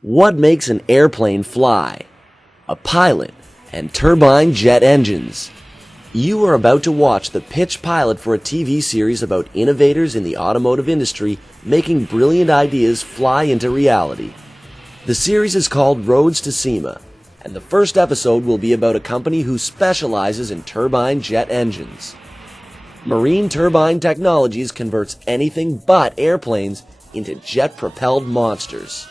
What makes an airplane fly? A pilot and turbine jet engines. You are about to watch the pitch pilot for a TV series about innovators in the automotive industry making brilliant ideas fly into reality. The series is called ROADS to SEMA, and the first episode will be about a company who specializes in turbine jet engines. Marine Turbine Technologies converts anything but airplanes into jet-propelled monsters.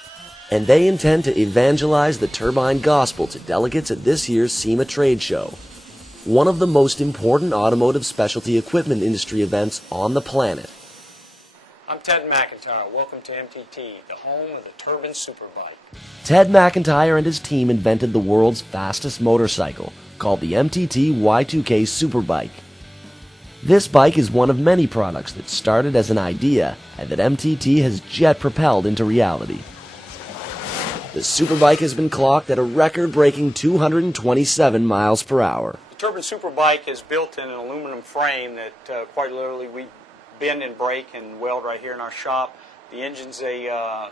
And they intend to evangelize the turbine gospel to delegates at this year's SEMA trade show, one of the most important automotive specialty equipment industry events on the planet. I'm Ted McIntyre. Welcome to MTT, the home of the turbine superbike. Ted McIntyre and his team invented the world's fastest motorcycle, called the MTT Y2K Superbike. This bike is one of many products that started as an idea and that MTT has jet-propelled into reality. The Superbike has been clocked at a record-breaking 227 miles per hour. The turbine superbike is built in an aluminum frame that quite literally we bend and break and weld right here in our shop. The engine's a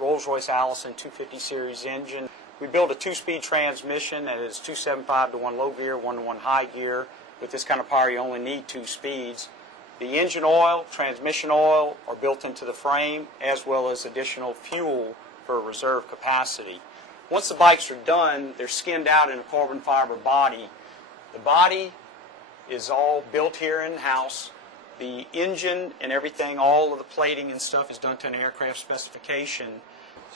Rolls-Royce Allison 250 series engine. We build a two-speed transmission that is 275 to 1 low gear, 1 to 1 high gear. With this kind of power you only need 2 speeds. The engine oil, transmission oil are built into the frame, as well as additional fuel for reserve capacity. Once the bikes are done, they're skinned out in a carbon fiber body. The body is all built here in-house. The engine and everything, all of the plating and stuff is done to an aircraft specification.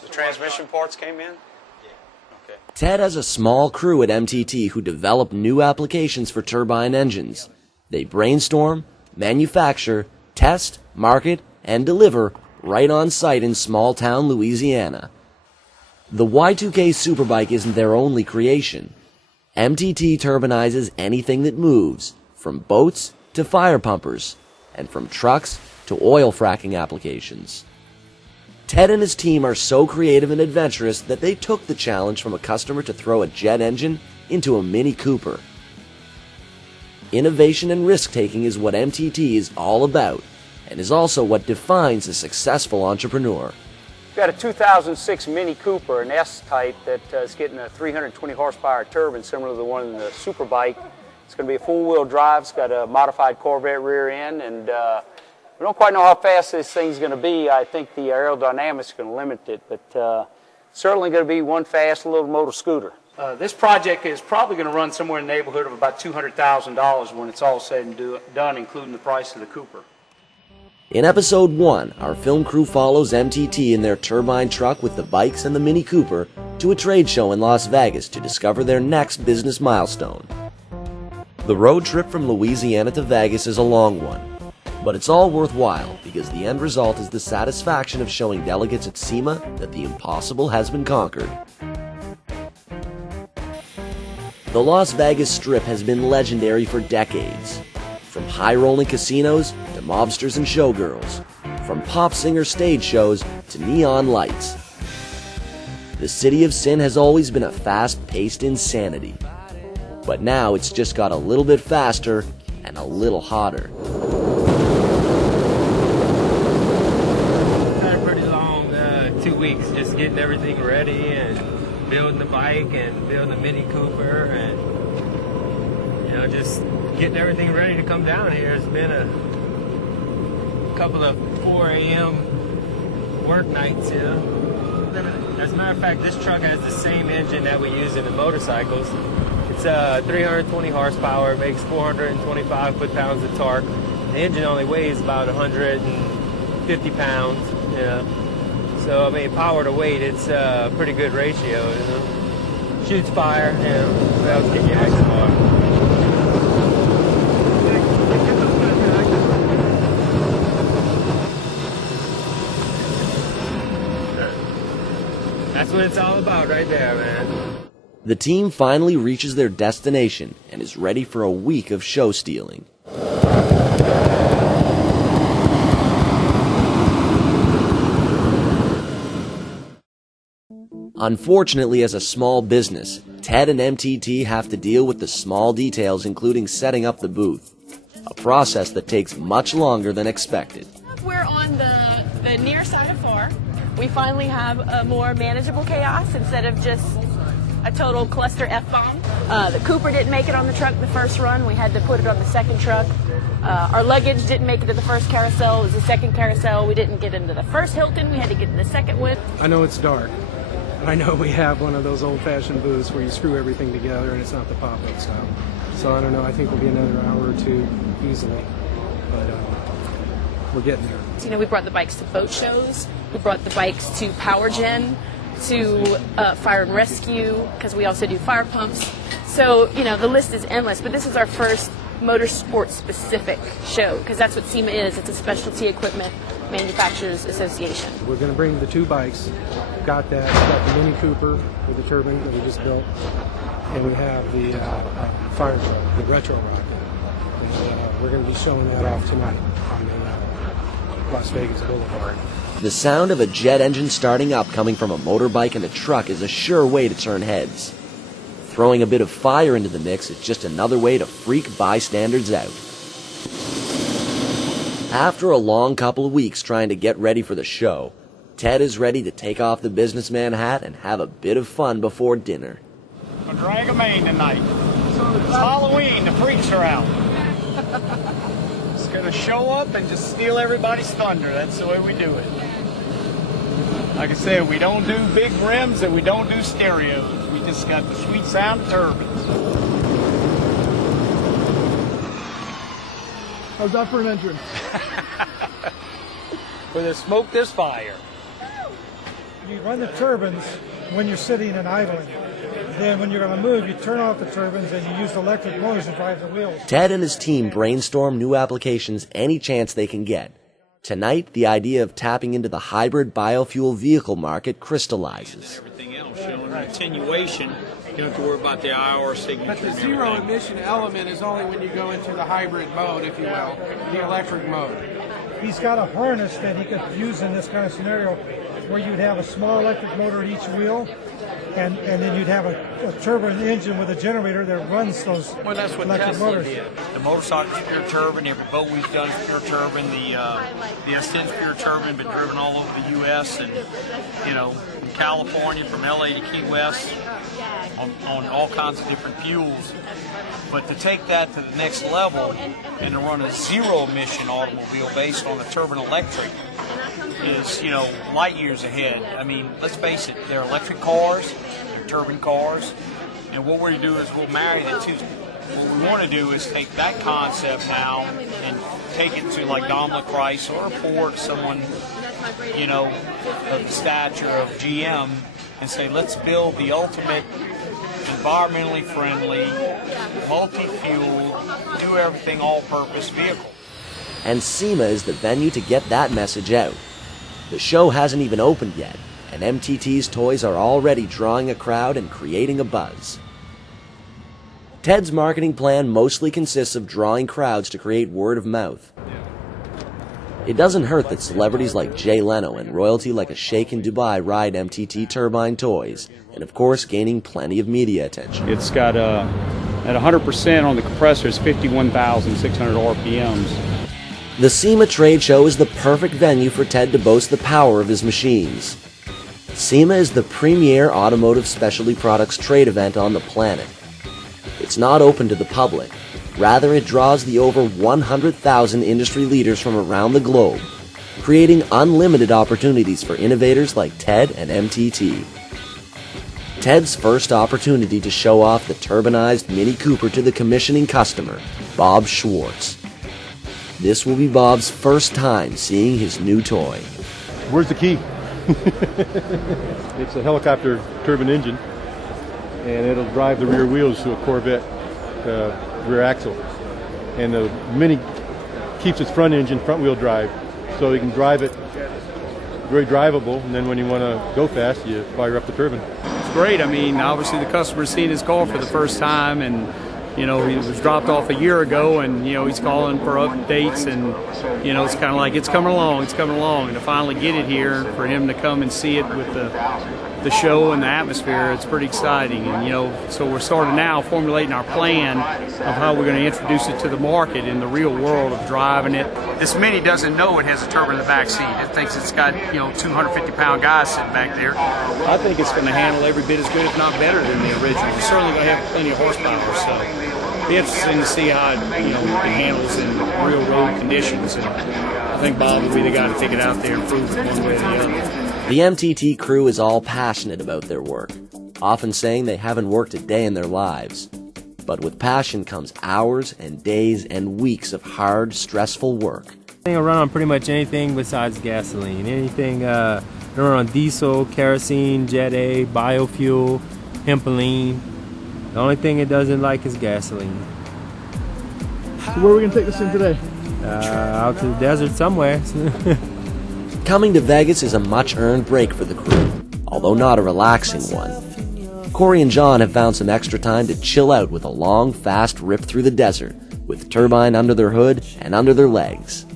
The transmission parts came in? Yeah. Okay. Ted has a small crew at MTT who develop new applications for turbine engines. They brainstorm, manufacture, test, market, and deliver right on site in small-town Louisiana. The Y2K Superbike isn't their only creation. MTT turbinizes anything that moves, from boats to fire pumpers, and from trucks to oil fracking applications. Ted and his team are so creative and adventurous that they took the challenge from a customer to throw a jet engine into a Mini Cooper. Innovation and risk-taking is what MTT is all about, and is also what defines a successful entrepreneur. We've got a 2006 Mini Cooper, an S-type, that is getting a 320 horsepower turbine similar to the one in the Superbike. It's going to be a four-wheel drive. It's got a modified Corvette rear end, and we don't quite know how fast this thing's going to be. I think the aerodynamics is going to limit it, but certainly going to be one fast little motor scooter. This project is probably going to run somewhere in the neighborhood of about $200,000 when it's all said and done, including the price of the Cooper. In episode 1, our film crew follows MTT in their turbine truck with the bikes and the Mini Cooper to a trade show in Las Vegas to discover their next business milestone. The road trip from Louisiana to Vegas is a long one, but it's all worthwhile because the end result is the satisfaction of showing delegates at SEMA that the impossible has been conquered. The Las Vegas Strip has been legendary for decades. From high-rolling casinos to mobsters and showgirls, from pop singer stage shows to neon lights. The City of Sin has always been a fast-paced insanity, but now it's just got a little bit faster and a little hotter. Had a pretty long 2 weeks just getting everything ready and building the bike and building the Mini Cooper and just getting everything ready to come down here. It's been a couple of 4 a.m. work nights here. As a matter of fact, this truck has the same engine that we use in the motorcycles. It's 320 horsepower, it makes 425 foot-pounds of torque. The engine only weighs about 150 pounds. So, I mean, power to weight, it's a pretty good ratio. Shoots fire, what else can you ask for? That's what it's all about right there, man. The team finally reaches their destination and is ready for a week of show stealing. Unfortunately, as a small business, Ted and MTT have to deal with the small details, including setting up the booth, a process that takes much longer than expected. We're on the near side of 4. we finally have a more manageable chaos instead of just a total cluster F-bomb. The Cooper didn't make it on the truck the first run. We had to put it on the second truck. Our luggage didn't make it to the first carousel. It was the second carousel. We didn't get into the first Hilton. We had to get in the second one. I know it's dark. I know we have one of those old-fashioned booths where you screw everything together and it's not the pop-up style. So I don't know. I think we'll be another hour or two easily. But we're getting there. You know, we brought the bikes to boat shows. We brought the bikes to Power Gen, to fire and rescue, because we also do fire pumps. So, you know, the list is endless, but this is our first motorsport-specific show, because that's what SEMA is. It's a specialty equipment manufacturers association. We're going to bring the two bikes. Got that. We've got the Mini Cooper with the turbine that we just built, and we have the fire truck, the Retro Rock. And we're going to be showing that off tonight on the Las Vegas Boulevard. The sound of a jet engine starting up coming from a motorbike and a truck is a sure way to turn heads. Throwing a bit of fire into the mix is just another way to freak bystanders out. After a long couple of weeks trying to get ready for the show, Ted is ready to take off the businessman hat and have a bit of fun before dinner. A drag of Maine tonight. It's Halloween, the freaks are out. It's gonna show up and just steal everybody's thunder. That's the way we do it. Like I said, we don't do big rims and we don't do stereos. We just got the sweet sound of turbines. How's that for an entrance? Where there's smoke, there's fire. You run the turbines when you're sitting and idling. Then when you're going to move, you turn off the turbines and you use electric motors to drive the wheels. Ted and his team brainstorm new applications any chance they can get. Tonight, the idea of tapping into the hybrid biofuel vehicle market crystallizes. Everything else showing attenuation. You don't have to worry about the IR signature. But the zero emission element is only when you go into the hybrid mode, if you will, the electric mode. He's got a harness that he could use in this kind of scenario where you'd have a small electric motor at each wheel, and then you'd have a turbine engine with a generator that runs those Well, that's what electric Tesla motors. did. The motorcycle's pure turbine. Every boat we've done is pure turbine. The Ascent's pure turbine, been driven all over the U.S. and, you know, from California, from L.A. to Key West, on all kinds of different fuels. But to take that to the next level and to run a zero-emission automobile based on the turbine electric is, you know, light years ahead. I mean, let's face it, they're electric cars, they're turbine cars, and what we're going to do is we'll marry the two. What we want to do is take that concept now and take it to like Daimler Chrysler or Ford, someone, you know, of the stature of GM, and say, let's build the ultimate environmentally friendly, multi-fuel, do everything all-purpose vehicle. And SEMA is the venue to get that message out. The show hasn't even opened yet, and MTT's toys are already drawing a crowd and creating a buzz. Ted's marketing plan mostly consists of drawing crowds to create word of mouth. It doesn't hurt that celebrities like Jay Leno and royalty like a sheikh in Dubai ride MTT turbine toys, and of course gaining plenty of media attention. It's got at 100% on the compressor, it's 51,600 RPMs. The SEMA trade show is the perfect venue for Ted to boast the power of his machines. SEMA is the premier automotive specialty products trade event on the planet. It's not open to the public. Rather, it draws the over 100,000 industry leaders from around the globe, creating unlimited opportunities for innovators like Ted and MTT. Ted's first opportunity to show off the turbinized Mini Cooper to the commissioning customer, Bob Schwartz. This will be Bob's first time seeing his new toy. Where's the key? It's a helicopter turbine engine, and it'll drive the rear wheels to a Corvette rear axle. And the Mini keeps its front engine front wheel drive, so you can drive it very drivable, and then when you want to go fast, you fire up the turbine. It's great. I mean, obviously the customer's seeing his car for the first time, and you know, he was dropped off a year ago, and you know, he's calling for updates, and you know, it's kind of like it's coming along, and to finally get it here, for him to come and see it with the the show and the atmosphere, it's pretty exciting. And so we're starting now formulating our plan of how we're going to introduce it to the market in the real world of driving it. This Mini doesn't know it has a turbo in the back seat. It thinks it's got 250-pound guys sitting back there. I think it's going to handle every bit as good, if not better, than the original. It's certainly going to have plenty of horsepower. So it'll be interesting to see how it handles in real road conditions. And I think Bob will be the guy to take it out there and prove it one way or the other. The MTT crew is all passionate about their work, often saying they haven't worked a day in their lives. But with passion comes hours and days and weeks of hard, stressful work. I think I run on pretty much anything besides gasoline. Anything, I run on diesel, kerosene, Jet A, biofuel, hempoline. The only thing it doesn't like is gasoline. So where are we going to take this thing today? Out to the desert somewhere. Coming to Vegas is a much-earned break for the crew, although not a relaxing one. Corey and John have found some extra time to chill out with a long, fast rip through the desert, with turbine under their hood and under their legs.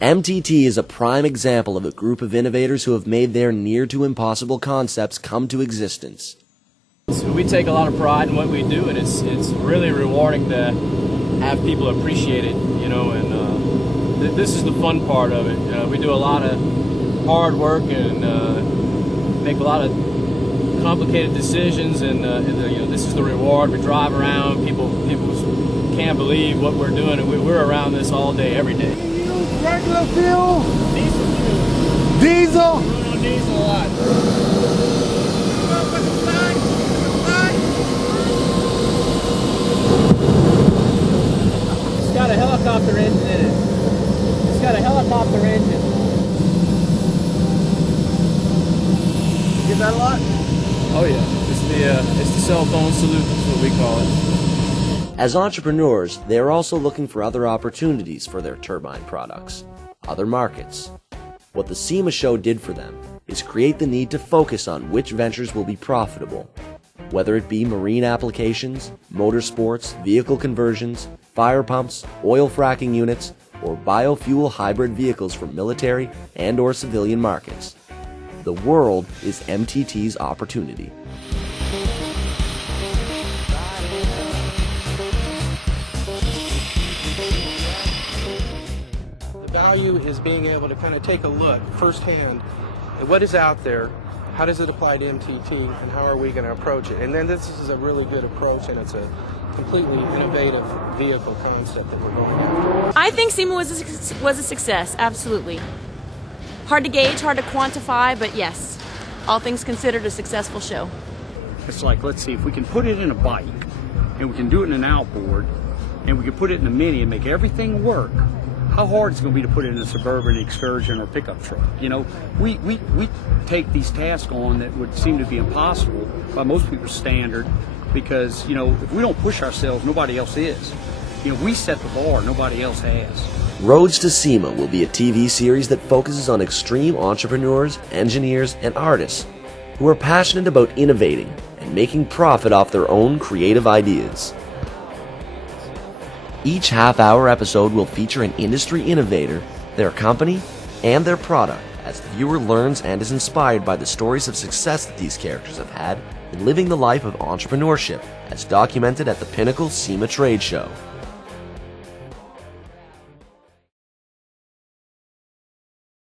MTT is a prime example of a group of innovators who have made their near-to-impossible concepts come to existence. So we take a lot of pride in what we do, and it's really rewarding to have people appreciate it, and this is the fun part of it. We do a lot of hard work and make a lot of complicated decisions, and this is the reward. We drive around, people can't believe what we're doing, and we're around this all day, every day. Regular fuel? Diesel fuel. Diesel? We're on diesel a lot. It's got a helicopter engine in it. It's got a helicopter engine. You get that a lot? Oh yeah. It's the cell phone salute, that's what we call it. As entrepreneurs, they are also looking for other opportunities for their turbine products, other markets. What the SEMA show did for them is create the need to focus on which ventures will be profitable, whether it be marine applications, motorsports, vehicle conversions, fire pumps, oil fracking units, or biofuel hybrid vehicles for military and/or civilian markets. The world is MTT's opportunity. The value is being able to kind of take a look firsthand at what is out there, how does it apply to MTT, and how are we going to approach it. And then this is a really good approach, and it's a completely innovative vehicle concept that we're going after. I think SEMA was a success, absolutely. Hard to gauge, hard to quantify, but yes, all things considered, a successful show. It's like, let's see, if we can put it in a bike, and we can do it in an outboard, and we can put it in a Mini and make everything work, how hard is it going to be to put it in a Suburban, Excursion, or pickup truck? We take these tasks on that would seem to be impossible by most people's standard, because, if we don't push ourselves, nobody else is. We set the bar, nobody else has. ROADS to SEMA will be a TV series that focuses on extreme entrepreneurs, engineers, and artists who are passionate about innovating and making profit off their own creative ideas. Each half-hour episode will feature an industry innovator, their company, and their product as the viewer learns and is inspired by the stories of success that these characters have had in living the life of entrepreneurship as documented at the Pinnacle SEMA Trade Show.